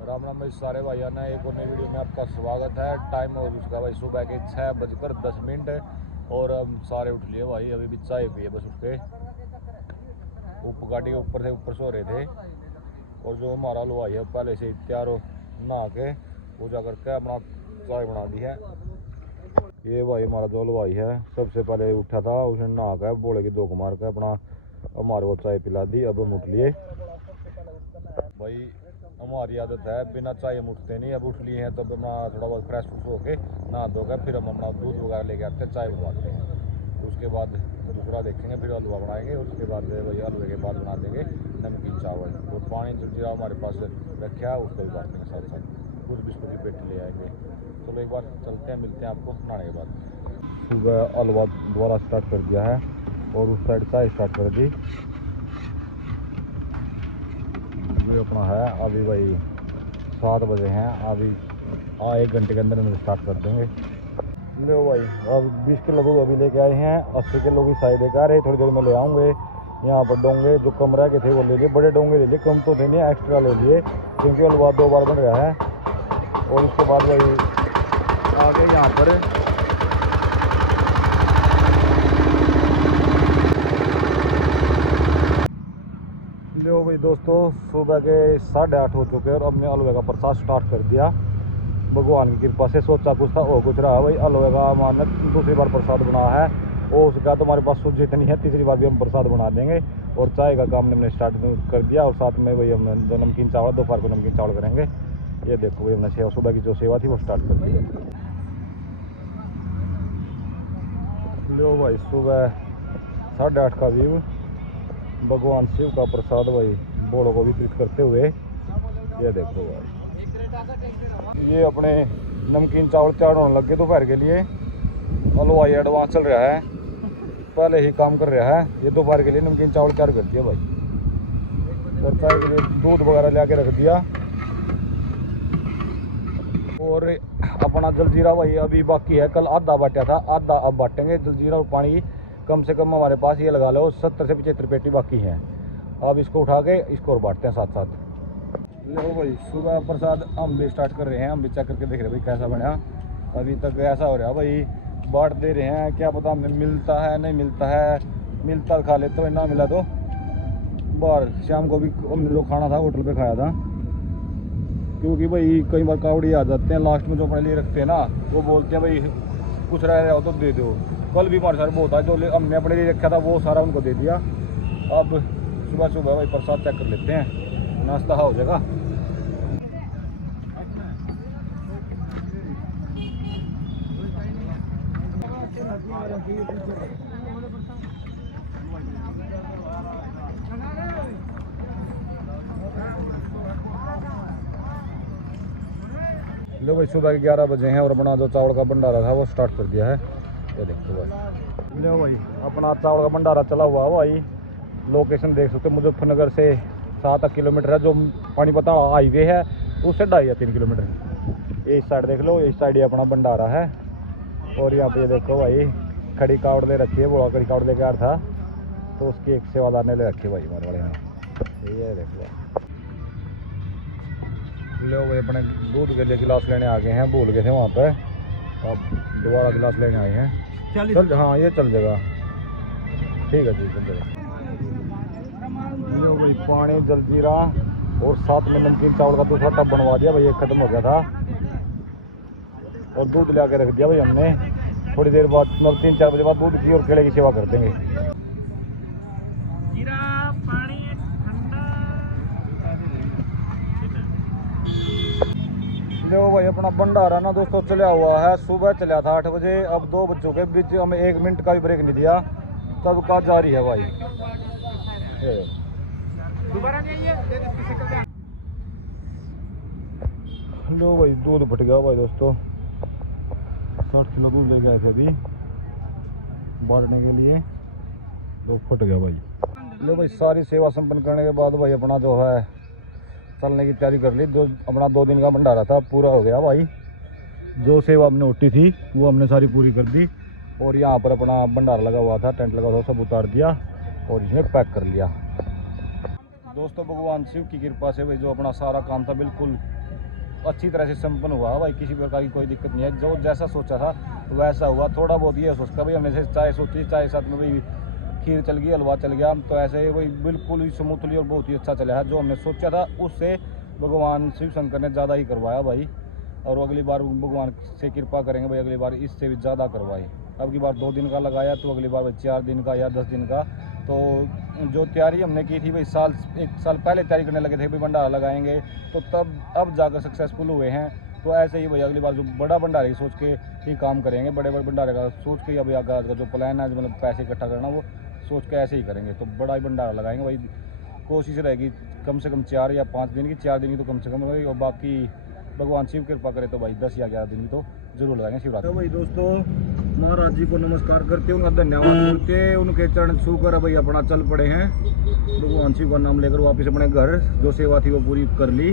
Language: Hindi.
राम राम भाई सारे भाइयों ने एक और नई वीडियो में आपका स्वागत है। टाइम हो चुका भाई सुबह के 6:10 और हम सारे उठ लिए भाई। अभी भी चाय पिए बस उठ के ऊपर गाड़ी के ऊपर से ऊपर सो रहे थे। और जो हमारा हलवाई है पहले से तैयार हो नहा के पूजा करके अपना चाय बना दी है। ये भाई हमारा जो हलवाई है सबसे पहले उठा था, उसने नहा के बोले की 2 मार के अपना हमारे को चाय पिला दी। अब हम उठ लिए भाई, हमारी आदत है बिना चाय हम उठते नहीं। अब उठ लिए हैं तो अपना थोड़ा बहुत फ्रेश फ्रूश होके नहा धो के फिर हम अपना दूध वगैरह लेके आते हैं, चाय बनवाते हैं। उसके बाद दूसरा देखेंगे, फिर हलवा बनाएंगे। उसके बाद वही हलवे के बाद बना देंगे नमकीन चावल और पानी जलजीरा हमारे पास रखा है, उसको भी बांट देंगे साथ साथ। कुछ बिस्कुट की पेटी ले आएंगे। चलो एक बार चलते हैं, मिलते हैं आपको नहाने के बाद। सुबह हलवा दोबारा स्टार्ट कर दिया है और उस साइड चाय स्टार्ट कर दी। ये अपना है अभी भाई 7 बजे हैं। अभी 1 घंटे के अंदर स्टार्ट कर देंगे। लो भाई अब 20 किलो दूध अभी लेके आए हैं। 80 किलो की साइड लेके आ रहे, थोड़ी देर में ले आऊँगे। यहाँ पर डोंगे जो कम रह के थे वो ले लिए, बड़े डोंगे ले लिए, कम तो थे नहीं, एक्स्ट्रा ले लिए क्योंकि हलवा 2 बार बन रहा है। और उसके बाद भाई आगे यहाँ पर लो भाई दोस्तों सुबह के 8:30 हो चुके हैं और हमने हलवे का प्रसाद स्टार्ट कर दिया। भगवान की कृपा से सोचा कुछ था और कुछ रहा भाई। हलवे का हमारे दूसरी बार प्रसाद बना है और उसका तो हमारे पास सूजी इतनी है, तीसरी बार भी हम प्रसाद बना देंगे। और चाय का काम हमने स्टार्ट कर दिया और साथ में भाई हमने जो नमकीन चावल दोपहर को नमकीन चावल करेंगे। ये देखो भाई हमने सेवा सुबह की जो सेवा थी वो स्टार्ट कर दी है। लो भाई सुबह 8:30 का व्यू, भगवान शिव का प्रसाद भाई बोड़ों को वितरित करते हुए। ये देखो भाई ये अपने नमकीन चावल तैयार होने लगे दोपहर के लिए। हलवाई एडवांस चल रहा है, पहले ही काम कर रहा है। ये दोपहर के लिए नमकीन चावल तैयार कर दिया भाई और चाय के लिए दूध वगैरह ला के रख दिया। और अपना जलजीरा भाई अभी बाकी है, कल आधा बांटा था, आधा अब बांटेंगे। जलजीरा और पानी कम से कम हमारे पास ये लगा लो 70 से 75 पेटी बाकी है। अब इसको उठा के इसको और बांटते हैं साथ साथ। लो भाई सुबह प्रसाद हम भी स्टार्ट कर रहे हैं, हम भी चेक करके देख रहे हैं भाई कैसा बना। अभी तक ऐसा हो रहा भाई बांट दे रहे हैं, क्या पता हमें मिलता है नहीं मिलता है। मिलता खा लेते तो ना मिला तो बाहर शाम को भी हमने लोग खाना था होटल पे खाया था। क्योंकि भाई कई बार कावड़ी आ जाते हैं लास्ट में जो अपने लिए रखते हैं ना, वो बोलते हैं भाई कुछ रह रहा हो तो दे दो। कल भी हमारे साथ बहुत है, जो हमने अपने लिए रखा था वो सारा उनको दे दिया। अब सुबह सुबह भाई प्रसाद चेक कर लेते हैं, नाश्ता हो जाएगा। लो भाई सुबह के 11 बजे हैं और अपना जो चावल का भंडारा था वो स्टार्ट कर दिया है। ये देखो भाई लो भाई अपना चावल का भंडारा चला हुआ है भाई। लोकेशन देख सकते हो, मुजफ्फरनगर से 7 किलोमीटर है, जो पानीपत हाईवे है उससे 2.5 या 3 किलोमीटर। इस साइड देख लो, इस साइड ये अपना भंडारा है। और यहाँ पे ये देखो भाई खड़ी कावड़ ले रखी है, बड़ा खड़ी कावड़ लेके आ रहा था तो उसकी एक सेवादार ने ले रखी है भाई हमारे वाले ने। ये देखो लो भाई अपने दूध के लिए गिलास लेने आ गए हैं, भूल गए थे वहाँ पे, अब दोबारा गिलास लेने आए हैं। चल हाँ ये चल जाएगा, ठीक है जी चल जाएगा। लो भाई पानी जलजीरा और साथ में नमकीन चावल का दूसरा टब बनवा दिया भाई, एक खत्म हो गया था और दूध ला के रख दिया भाई हमने। थोड़ी देर बाद मतलब 3-4 बजे बाद दूध की और केले की सेवा कर देंगे। लो भाई अपना भंडारा ना दोस्तों चला हुआ है, सुबह चला था 8 बजे, अब 2 बज चुके, बीच हमें 1 मिनट का भी ब्रेक नहीं दिया, तब का जारी है भाई। लो भाई दूध फट गया भाई दोस्तों, 60 किलो दूध ले गए थे अभी बांटने के लिए तो फट गया भाई। लो भाई सारी सेवा संपन्न करने के बाद भाई अपना जो है चलने की तैयारी कर ली। जो अपना 2 दिन का भंडारा था पूरा हो गया भाई, जो सेवा हमने उठी थी वो हमने सारी पूरी कर दी। और यहाँ पर अपना भंडारा लगा हुआ था, टेंट लगा हुआ था, सब उतार दिया और इसमें पैक कर लिया। दोस्तों भगवान शिव की कृपा से भाई जो अपना सारा काम था बिल्कुल अच्छी तरह से संपन्न हुआ भाई, किसी प्रकार की कोई दिक्कत नहीं है। जो जैसा सोचा था वैसा हुआ। थोड़ा बहुत ये सोचता भाई हमने से चाय सोची, चाय साथ में भाई खीर चल गई, हलवा चल गया, तो ऐसे ही भाई बिल्कुल ही स्मूथली और बहुत ही अच्छा चला है। जो हमने सोचा था उससे भगवान शिव शंकर ने ज़्यादा ही करवाया भाई। और अगली बार भगवान से कृपा करेंगे भाई, अगली बार इससे भी ज़्यादा करवाए। अब की बार 2 दिन का लगाया, तो अगली बार 4 दिन का या 10 दिन का। तो जो तैयारी हमने की थी भाई, 1 साल पहले तैयारी करने लगे थे भाई भंडारा लगाएंगे, तो तब अब जाकर सक्सेसफुल हुए हैं। तो ऐसे ही भाई अगली बार जो बड़ा भंडारे सोच के ही काम करेंगे, बड़े बड़े भंडारे का सोच के अभी आगे का जो प्लान है, मतलब पैसे इकट्ठा करना, वो सोच के ऐसे ही करेंगे। तो बड़ा ही भंडारा लगाएंगे भाई। कोशिश रहेगी कम से कम 4 या 5 दिन की, 4 दिन की तो कम से कम रहेगी, और बाकी भगवान शिव कृपा करे तो भाई 10 या 11 दिन की तो जरूर लगाएंगे शिवरात्रि। तो भाई दोस्तों, महाराज जी को नमस्कार करते, उनका धन्यवाद करते, उनके चरण छू कर भाई अपना चल पड़े हैं। भगवान शिव का नाम लेकर वापिस अपने घर जो सेवा थी वो पूरी कर ली।